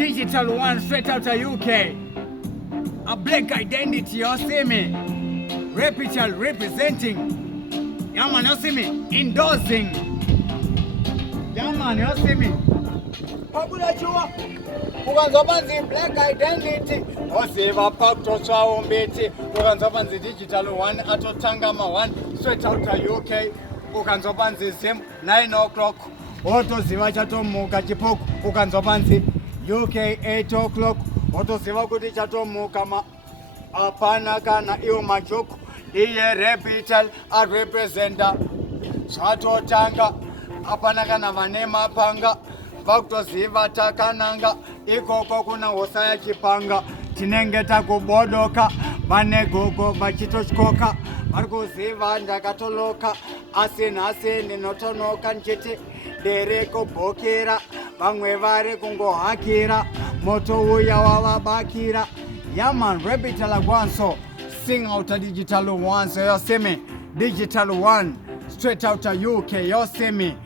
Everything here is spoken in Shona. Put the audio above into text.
Digital One straight out of UK. A black identity, you see me. REPITILE representing. Yeah man, you see me. Endorsing. Yeah man, you see me. Pabula chua. Ukanzobanzi black identity. Osiva pakto chwa umbeti. Ukanzobanzi Digital One atotangama one straight out of UK. Ukanzobanzi Zim 9 o'clock. Otoziva chatomuka chipuku. Ukanzobanzi UK 8 o'clock. Otoziva kuti chatomuka ma apana kana iyo majoku. Iye REPITILE a representa chatotanga apana kana vanema panga vakutoziva takananga ikoko kuna hosa ya chipanga tinenge takubodoka vanegogo vachitotyoka varikuziva ndakatoloka asi ndinotonoka nchiti dereko bhokera vamwe vari kungohakira moto uya wavabakira. Yeah man, REPITILE Gwanso sing out a Digital One, so you see me. Digital One straight out of UK, you see me.